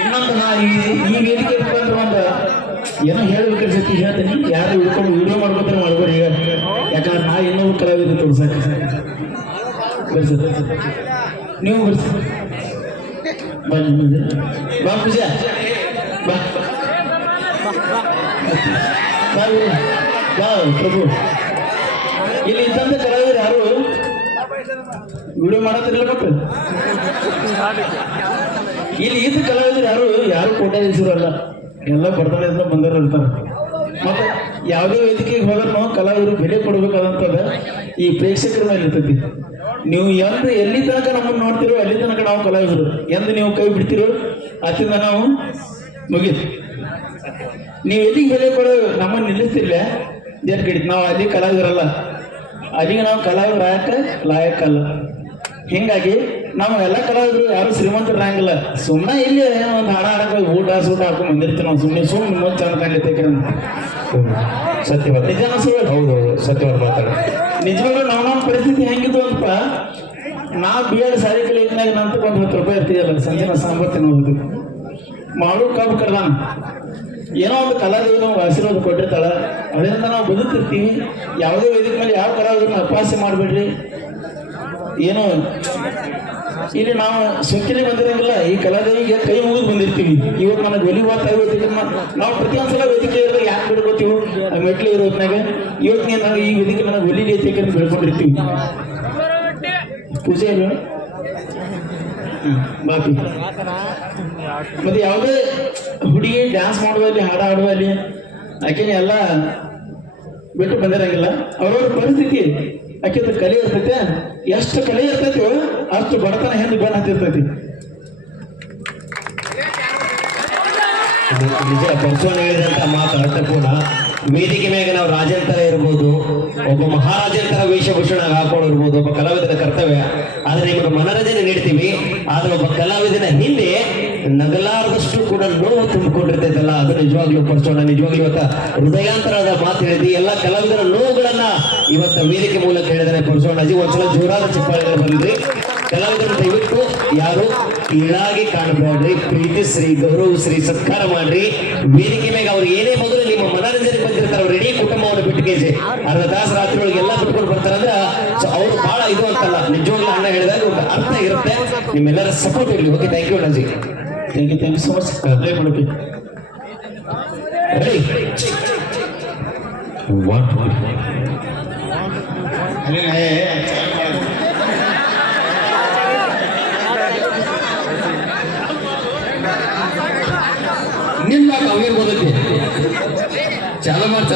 ಇನ್ನೊಂದು ನಾ ಈ ವೇದಿಕೆ ಇಟ್ಕೊಂಡು ಒಂದು ಏನೋ ಹೇಳ್ಬೇಕನ್ಸತಿ ಹೇಳ್ತೀನಿ. ಯಾರು ಇಟ್ಕೊಂಡು ವಿಡಿಯೋ ಮಾಡ್ಕೊತಾರೆ ಮಾಡ್ಬೋದು ಈಗ, ಯಾಕಂದ್ರೆ ನಾ ಇನ್ನೊಬ್ಬ ಕಲಾವಿದ್ರು ತೋರ್ಸಕ್ಕೆ ಬರ್ಸದ ನೀವು ಬರ್ಸ ಬಾ ಪೂಜಾ ಬಾ ಬಾ ಪ್ರಭು. ಇಲ್ಲಿ ಇದ್ದಂತ ಕಲಾವಿದ್ರು ಯಾರು ವಿಡಿಯೋ ಮಾಡತ್ತಿರಲಿಲ್ಲ ಮಕ್ಕಳು. ಇಲ್ಲಿ ಇದ್ದ ಕಲಾವಿದ್ರು ಯಾರು ಕೋಟ್ಯಾಧೀಶರು ಅಲ್ಲ, ಎಲ್ಲ ಬಡತನದಿಂದ ಬಂದರು ಇರ್ತಾರೆ. ಮತ್ತೆ ಯಾವುದೇ ವೇದಿಕೆಗೆ ಹೋದ್ರೂ ಕಲಾವಿದರು ಬೆಲೆ ಕೊಡಬೇಕಾದಂಥದ್ದು ಈ ಪ್ರೇಕ್ಷಕರ ಮೇಲೆ ಇರ್ತೈತಿ. ನೀವು ಎಲ್ಲಿ ತನಕ ನಮ್ಮನ್ನು ನೋಡ್ತಿರೋ ಅಲ್ಲಿ ತನಕ ನಾವು ಕಲಾವಿದರು, ಎಂದು ನೀವು ಕೈ ಬಿಡ್ತಿರೋ ಅತ್ತಿಂದ ನಾವು ಮುಗಿತು. ನೀವು ಎಲ್ಲಿಗೆ ಬೆಲೆ ಕೊಡೋ ನಮ್ಮನ್ನು ನಿಲ್ಲಿಸ್ತಿರ್ಲ ಜನ ಕಡಿತು. ನಾವು ಅಲ್ಲಿ ಕಲಾವಿದರಲ್ಲ, ಅಲ್ಲಿಗೆ ನಾವು ಕಲಾವಿದರು ಲಾಯಕ್ಕಲ್ಲ. ಹಿಂಗಾಗಿ ನಾವು ಎಲ್ಲ ಕಲಾವಿದರು ಯಾರು ಶ್ರೀಮಂತರಾಗಿಲ್ಲ. ಸುಮ್ಮನೆ ಇಲ್ಲಿ ಒಂದು ಹಾಡ ಹಾಡಕ್ಕೆ ಊಟ ಸೂಟ ಹಾಕೊಂಡು ಬಂದಿರ್ತೀವಿ ನಾವು. ಸುಮ್ಮನೆ ಮುಂಚೆ ಅನ್ಕೊಂಡಿರ್ತೇವೆ ಸತ್ಯವಾದ ನಿಜಾನ ಸುಳ್ಳು. ಹೌದು ಸತ್ಯವಾದ ಮಾತಾಡ. ನಿಜವಾಗ್ಲೂ ನಮ್ಮ ಪರಿಸ್ಥಿತಿ ಹೆಂಗಿದ್ದು ಅಂತ ನಾವು B.Ed ಸಾರಿ ಕಲಿಯಿದ್ದಾಗ ನಂತರ ಒಂದು 10 ರೂಪಾಯಿ ಇರ್ತೀಯಲ್ಲ ಸಂಜೆ ಸಾಂಬಾರ್ತಿನ ಹೋಗುದು ಮಾಡು ಕಬ್ಬು ಕಡ್ದಾನ ಏನೋ ಒಂದು ಕಲಾವಿದ್ರು ನಮ್ಗೆ ಆಶೀರ್ವಾದ ಕೊಟ್ಟಿರ್ತಾಳ. ಅದರಿಂದ ನಾವು ಬದುಕ್ತಿರ್ತೀವಿ. ಯಾವುದೇ ವೇದಿಕೆ ಮೇಲೆ ಯಾವ ಕಲಾವಿದ್ರನ್ನ ಅಪಹಾಸ್ಯ ಮಾಡಬೇಡ್ರಿ. ಏನೋ ಇಲ್ಲಿ ನಾವು ಸುತ್ತಿಲಿ ಬಂದಿರಂಗಿಲ್ಲ, ಈ ಕಲಾದೇವಿಗೆ ಕೈ ಮುಗಿದು ಬಂದಿರ್ತೀವಿ. ಇವತ್ತು ನನಗೆ ಒಲಿ ಇವತ್ತು ನಾವು ಪ್ರತಿಯೊಂದ್ಸಲ ವೇದಿಕೆ ಇರೋದು ಯಾಕೆ ಬಿಡ್ಕೋತೀವಿ ಮೆಟ್ಲಿ ಇರೋತ್ನಾಗ. ಇವತ್ತಿಗೆ ನಾವು ಈ ವೇದಿಕೆ ನನಗೆ ಒಲಿ ಐತೆ ಬೆಳ್ಕೊಂಡಿರ್ತೀವಿ. ಪೂಜೆ ಇಲ್ಲ ಬಾಕಿ ಮತ್ತೆ ಯಾವುದೇ ಹುಡುಗಿ ಡ್ಯಾನ್ಸ್ ಮಾಡುವಲ್ಲಿ ಹಾಡು ಹಾಡುವಲ್ಲಿ ಆಕೆನೆ ಎಲ್ಲ ಬಿಟ್ಟು ಬಂದಿರಂಗಿಲ್ಲ. ಅವ್ರವ್ರ ಪರಿಸ್ಥಿತಿ ಆಕೆ ಕಲೆ ಇರ್ತೈತೆ. ಎಷ್ಟು ಕಲೆ ಇರ್ತೈತಿ ಅಷ್ಟು ಬಡತನ ಹೆಂದು ಬೆನ್ನ ಹತ್ತಿರ್ತೈತಿ. ನಿಜ ಪರ್ಸೋನ್ ಹೇಳಿದಂತ ಮಾತು ಅರ್ಥಪೂರ್ಣ. ವೇದಿಕೆ ಮ್ಯಾಗ ನಾವು ರಾಜನ್ ತರ ಇರ್ಬೋದು, ಒಬ್ಬ ಮಹಾರಾಜನ್ ತರ ವೇಷಭೂಷಣ ಹಾಕೊಂಡಿರ್ಬೋದು, ಒಬ್ಬ ಕಲಾವಿದನ ಕರ್ತವ್ಯ. ಆದ್ರೆ ನಿಮಗೆ ಮನರಂಜನೆ ನೀಡ್ತೀವಿ. ಆದ್ರೆ ಒಬ್ಬ ಕಲಾವಿದನ ಹಿಂದೆ ನಗಲಾರದಷ್ಟು ಕೂಡ ನೋವು ತುಂಬಿಕೊಂಡಿರ್ತೈತಲ್ಲ, ಅದು ನಿಜವಾಗ್ಲೂ ಪರ್ಸೋಣ. ನಿಜವಾಗ್ಲೂ ಇವತ್ತ ಹೃದಯಾಂತರದ ಮಾತು ಹೇಳಿದ್ವಿ. ಎಲ್ಲ ಕಲಾವಿದರ ನೋವುಗಳನ್ನ ಇವತ್ತ ವೇದಿಕೆ ಮೂಲಕ ಹೇಳಿದರೆ ಪರ್ಸೋಣ. ಒಂದ್ಸಲ ಜೋರಾದ ಚಿಪ್ಪಾಳಿಗಳು ಬಂದಿದ್ರಿ. ಕಲಾವಿದರು ದಯವಿಟ್ಟು ಯಾರು ಕೀಳಾಗಿ ಕಾಣಬೇಡ್ರಿ, ಪ್ರೀತಿಸ್ರಿ, ಗೌರವಿಸ್ರಿ, ಸತ್ಕಾರ ಮಾಡ್ರಿ. ವೇದಿಕೆ ಮ್ಯಾಗ ಅವ್ರು ಏನೇ ಮೊದಲು ನಿಮ್ಮ ಮನರಂಜನೆ ಬಂದಿರ್ತಾರೆ. ಅವ್ರ ಇಡೀ ಕುಟುಂಬವನ್ನು ಬಿಟ್ಟು ಕೇಸಿ ಅರ್ಧ ತಾಸು ರಾತ್ರಿ ಒಳಗೆ ಎಲ್ಲ ಬಿಟ್ಕೊಂಡು ಬರ್ತಾರಂದ್ರ ಅವ್ರು ಬಹಳ ಇದು ಅಂತಲ್ಲ. ನಿಜವಾಗ್ಲೂ ಅಣ್ಣ ಹೇಳಿದಾಗ ಒಂದು ಅರ್ಥ ಇರುತ್ತೆ. ನಿಮ್ಮೆಲ್ಲರ ಸಪೋರ್ಟ್ ಇರಲಿ. ಓಕೆ, ಥ್ಯಾಂಕ್ ಯು ಅಣ್ಣಾಜಿ. Thank you so much. Play ಮಾಡ್ತೀವಿ. ನಿನ್ನ ಅವಿರ್ಬೋದಕ್ಕೆ ಚಾಲ ಮಾಡಿ